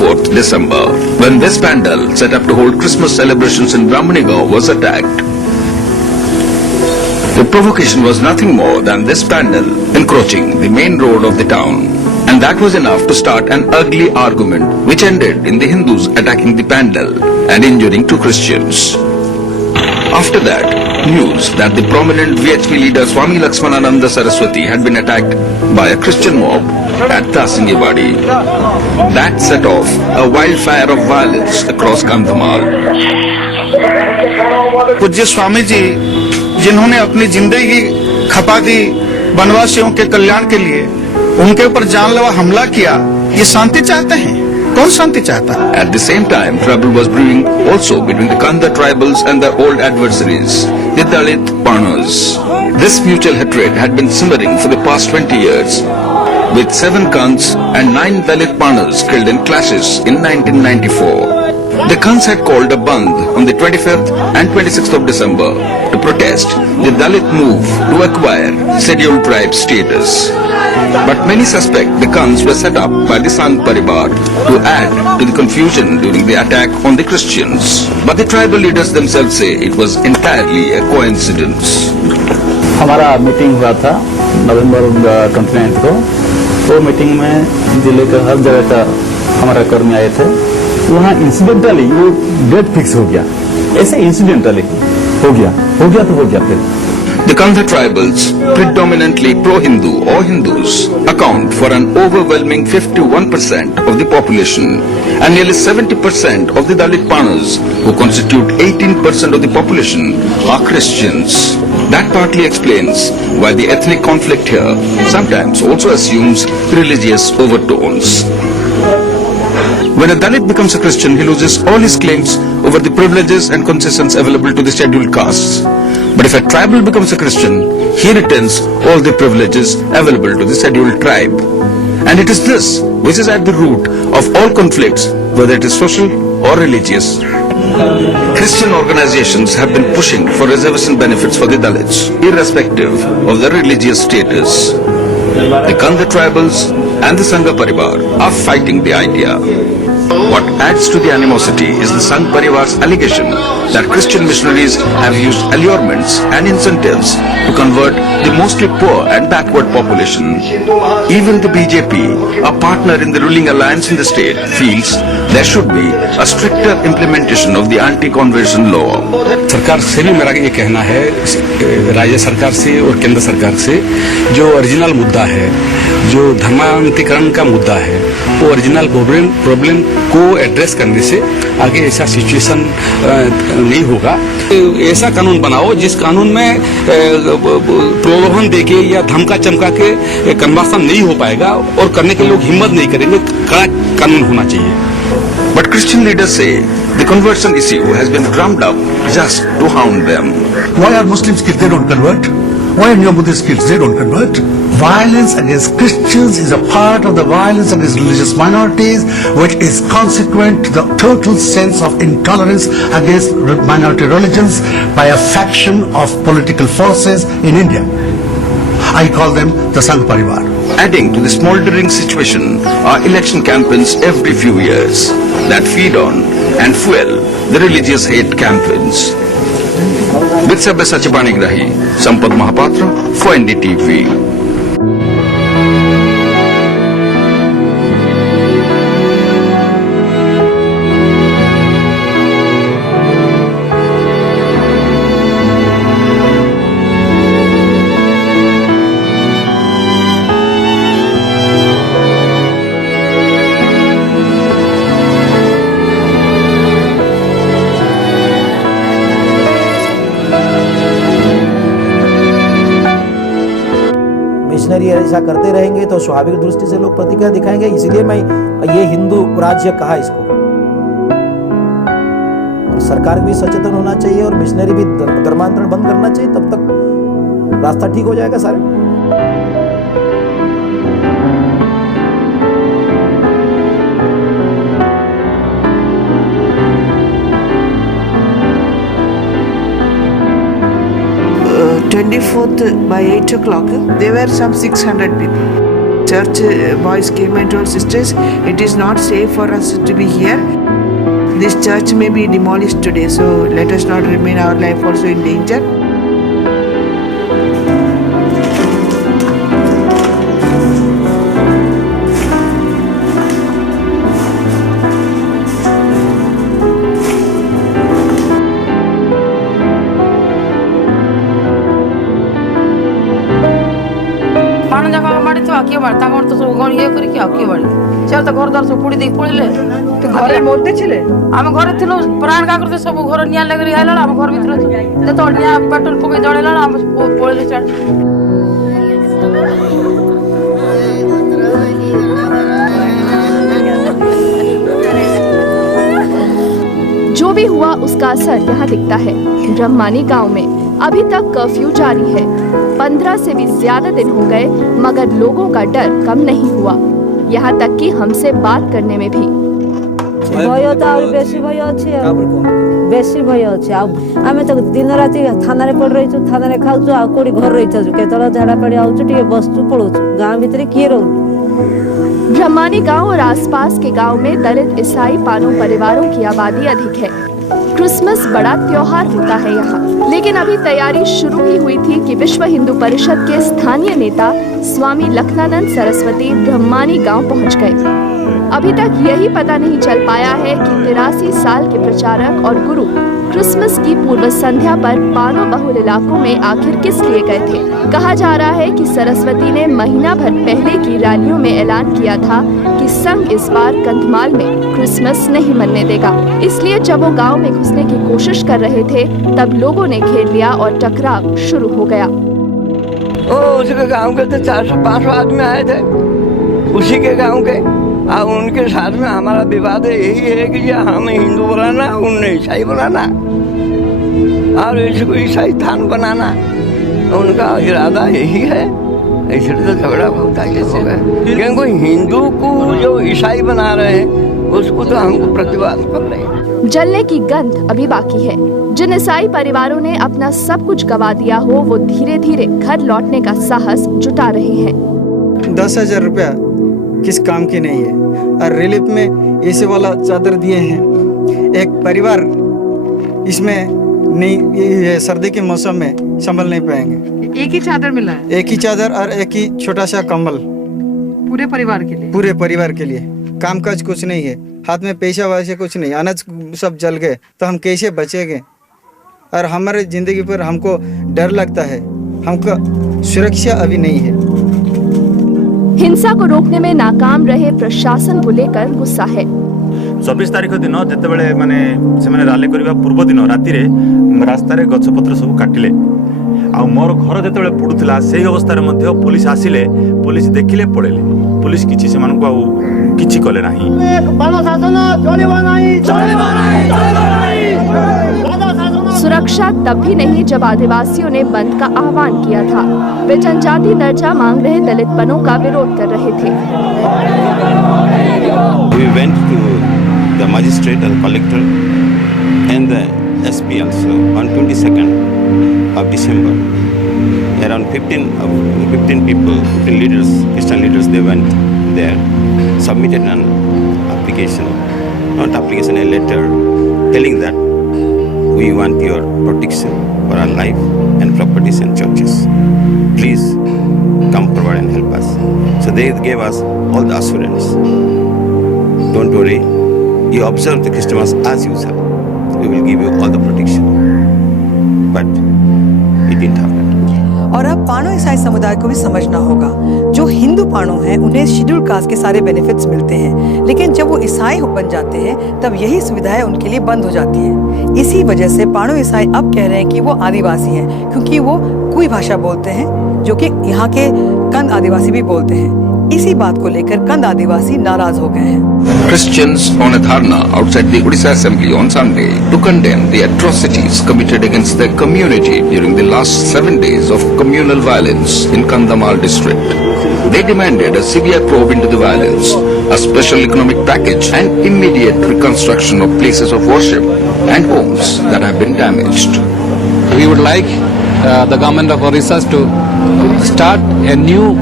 24th December, when West Pandal, set up to hold Christmas celebrations in Brahmanigaon, was attacked. The provocation was nothing more than this pandal encroaching the main road of the town, and that was enough to start an ugly argument which ended in the Hindus attacking the pandal and injuring 2 Christians. After that, news that the prominent VHP leader Swami Lakshmanananda Saraswati had been attacked by a Christian mob at Tasingewadi. That set off a wildfire of violence across Kandhamal. पूज्य स्वामी जी जिन्होंने अपनी जिंदगी खपा दी वनवासियों के कल्याण के लिए, उनके ऊपर जानलेवा हमला किया, ये शांति चाहते हैं? कौन शांति चाहता है? At the same time, trouble was brewing also between the Kanda tribals and their old adversaries, the Dalit Panas. This mutual hatred had been simmering for the past 20 years, with 7 Kans and 9 Dalit Panas killed in clashes in 1994. The Kans had called a bandh on the 25th and 26th of December to protest the Dalit move to acquire scheduled tribe status. But many suspect the Kans were set up by the Sangh Paribar to add to the confusion during the attack on the Christians. But the tribal leaders themselves say it was entirely a coincidence. हमारा meeting हुआ था नवंबर 29 को। वो meeting में जिले के हर जगह का हमारा कर्मी आए थे। वहाँ इंसिडेंटली वो डेट फिक्स हो गया, ऐसे इंसिडेंटली हो गया तो हो गया फिर। The Kandha tribals, predominantly pro-Hindu or Hindus, account for an overwhelming 51% of the population, and nearly 70% of the Dalit Panas, who constitute 18% of the population, are Christians. That partly explains why the ethnic conflict here sometimes also assumes religious overtones. When a Dalit becomes a Christian, he loses all his claims over the privileges and concessions available to the scheduled castes. But if a tribal becomes a Christian, he retains all the privileges available to the scheduled tribe. And it is this which is at the root of all conflicts, whether it is social or religious. Christian organizations have been pushing for reservation benefits for the Dalits, irrespective of their religious status. The Kandha tribals and the Sangha Parivar are fighting the idea. What adds to the animosity is the Sangh Parivar's allegation that Christian missionaries have used allurements and incentives to convert the mostly poor and backward population. Even the BJP, a partner in the ruling alliance in the state, feels there should be a stricter implementation of the anti-conversion law. सरकार से भी मेरा ये कहना है, राज्य सरकार से और केंद्र सरकार से, जो ओरिजिनल मुद्दा है, जो धर्मांतरीकरण का मुद्दा है, वो ओरिजिनल प्रॉब्लम को एड्रेस करने से आगे ऐसा सिचुएशन नहीं होगा। ऐसा कानून बनाओ जिस कानून में प्रलोभन देके या धमका चमका के कन्वर्सन नहीं हो पाएगा और करने के लोग हिम्मत नहीं करेंगे। कड़ा कानून होना चाहिए। But Christian leaders say the conversion issue has been drummed up just to hound them. Why are Muslims killed? They don't convert. Why are Neo-Buddhists killed? They don't convert. Violence against Christians is a part of the violence against religious minorities, which is consequent to the total sense of intolerance against minority religions by a faction of political forces in India. I call them the Sangh Parivar. Adding to the smoldering situation are election campaigns every few years that feed on and fuel the religious hate campaigns. With Sabyasachi Panigrahi, Sampad Mahapatra for NDTV. Missionary ऐसा करते रहेंगे तो स्वाभाविक दृष्टि से लोग प्रतिक्रिया दिखाएंगे। इसलिए मैं ये हिंदू राज्य कहा इसको। और सरकार भी सचेतन होना चाहिए और मिशनरी भी धर्मांतरण बंद करना चाहिए, तब तक रास्ता ठीक हो जाएगा सारे। 24th by 8 o'clock, there were some 600 people. church boys came and told, sisters, it is not safe for us to be here. This church may be demolished today, so let us not remain our life also in danger. ପାଣି ଯାକ ମାଡ଼ିଥିବ କିଏ ମାରି ତାଙ୍କର ତ ସବୁ ଇଏ କରିକି ଆଉ କିଏ ମାରି ସେ ତ ଘର ଦ୍ୱାର ସବୁ ପୋଡ଼ି ଦେଇକି ପଳେଇଲେ। ଘରେ ମধ্যে ছিলে? ଆମେ ଘରେ ଥିଲୁ ପ୍ରାଣ କାକର ସବୁ ଘର ନିଆଁ ଲାଗି ଆଇଲା ଆମେ ଘର ଭିତରେ ଅଛୁ ଯେତେବେଳେ ନିଆଁ ପେଟ୍ରୋଲ ପକେଇ ଜଳେଇଲା ଆମେ ପଳେଇଲୁ ସିଆଡ଼େ। जो भी हुआ उसका असर यहाँ दिखता है। ब्रह्मानी गांव में अभी तक कर्फ्यू जारी है। 15 से भी ज्यादा दिन हो गए मगर लोगों का डर कम नहीं हुआ, यहाँ तक कि हमसे बात करने में भी। भय तो बेसी भय अच्छे बेसी भय अच्छे आमे तो दिन राति थाना पड़ रही थाना खाऊ आ कोड़ी घर रही केतल झाड़ा पड़ी आउछु टिके बसचु पळुछु गांव भीतर किए रहू। ब्रह्मानी गांव और आसपास के गांव में दलित ईसाई पानो परिवारों की आबादी अधिक है। क्रिसमस बड़ा त्योहार होता है यहाँ, लेकिन अभी तैयारी शुरू ही हुई थी कि विश्व हिंदू परिषद के स्थानीय नेता स्वामी लखनानंद सरस्वती ब्रह्मानी गांव पहुंच गए। अभी तक यही पता नहीं चल पाया है कि 83 साल के प्रचारक और गुरु क्रिसमस की पूर्व संध्या पर पानो बहुल इलाकों में आखिर किस लिए गए थे। कहा जा रहा है कि सरस्वती ने महीना भर पहले की रैलियों में ऐलान किया था कि संघ इस बार कंधमाल में क्रिसमस नहीं मनने देगा। इसलिए जब वो गांव में घुसने की कोशिश कर रहे थे तब लोगों ने घेर लिया और टकराव शुरू हो गया। उसके गांव के तो 400-500 आदमी आए थे, उसी के गांव के और उनके साथ में हमारा विवाद यही है कि हम हिंदू बनाना उन्हें ईसाई बनाना और इसको ईसाई थान बनाना, उनका इरादा यही है। इसलिए तो झगड़ा होता है क्योंकि हिंदू को जो ईसाई बना रहे हैं उसको तो हमको प्रतिवाद कर रहे हैं। जलने की गंध अभी बाकी है। जिन ईसाई परिवारों ने अपना सब कुछ गवा दिया हो वो धीरे धीरे घर लौटने का साहस जुटा रहे हैं। 10,000 रुपया किस काम की नहीं है और रिलीफ में ऐसे वाला चादर दिए हैं। एक परिवार इसमें नहीं ये सर्दी के मौसम में संभल नहीं पाएंगे। एक ही चादर मिला है? एक ही चादर और एक ही छोटा सा कंबल पूरे परिवार के लिए? पूरे परिवार के लिए। कामकाज कुछ नहीं है, हाथ में पैसा वैसे कुछ नहीं, अनाज सब जल गए तो हम कैसे बचेंगे। और हमारे जिंदगी पर हमको डर लगता है, हमको सुरक्षा अभी नहीं है। हिंसा को रोकने में नाकाम रहे प्रशासन को लेकर गुस्सा है। 24 तारीख दिन जितेबाला से रैली करने पूर्व दिन राति रास्तार गछपत्र सब काटिले आ मोर घर जो पड़ूला से अवस्था पुलिस आसिले, पुलिस देखिले पड़ेले, पुलिस किसी से किसी कले ना। सुरक्षा तब भी नहीं जब आदिवासियों ने बंद का आह्वान किया था। वे जनजाति दर्जा मांग रहे दलित बनों का विरोध कर रहे थे। We went to the magistrate and collector and the SP also on 22nd of December. Around 15 people, 15 leaders, Christian leaders, they went there, submitted an application, not application, a letter telling that we want your protection for our life and properties and churches. Please come forward and help us. So they gave us all the assurance. Don't worry, you observe the Christmas as usual. We will give you all the protection. But it didn't happen. और अब पाणो ईसाई समुदाय को भी समझना होगा, जो हिंदू पाणो हैं उन्हें शेड्यूल कास्ट के सारे बेनिफिट्स मिलते हैं, लेकिन जब वो ईसाई बन जाते हैं तब यही सुविधाएं उनके लिए बंद हो जाती हैं। इसी वजह से पाणो ईसाई अब कह रहे हैं कि वो आदिवासी हैं, क्योंकि वो कोई भाषा बोलते हैं जो कि यहाँ के कंद आदिवासी भी बोलते हैं। इसी बात को लेकर कंद आदिवासी नाराज हो गए हैं। Christians on a dharna outside the Odisha Assembly on Sunday to condemn the atrocities committed against their community during the last 7 days of communal violence in Kandhamal district. They demanded a severe probe into the violence, a special economic package and immediate reconstruction of places of worship and homes that have been damaged. We would like the government of Orissa to start a new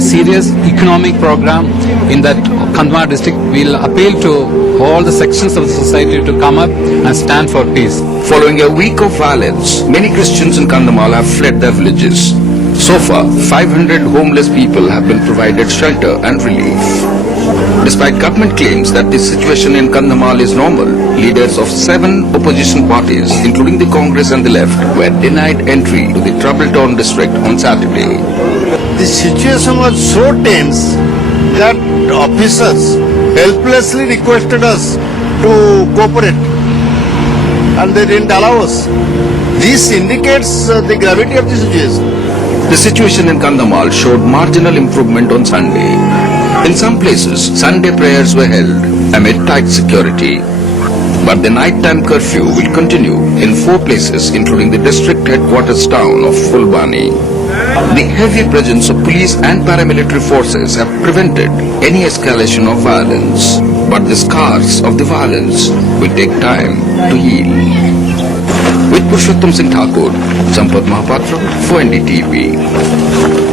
serious economic program in that Kandhamar district. Will appeal to all the sections of the society to come up and stand for peace. Following a week of violence, many Christians in Kandhamal have fled their villages. So far, 500 homeless people have been provided shelter and relief. Despite government claims that the situation in Kandhamal is normal, leaders of 7 opposition parties, including the Congress and the left, were denied entry to the trouble-torn district on Saturday. The situation was so tense that officers helplessly requested us to cooperate and they didn't allow us. This indicates the gravity of the situation. The situation in Kandhamal showed marginal improvement on Sunday. In some places, Sunday prayers were held amid tight security. But the nighttime curfew will continue in 4 places, including the district headquarters town of Fulbani. The heavy presence of police and paramilitary forces have prevented any escalation of violence. But the scars of the violence will take time to heal. With Purushottam Singh Thakur, Sampath Mahapatra for NDTV.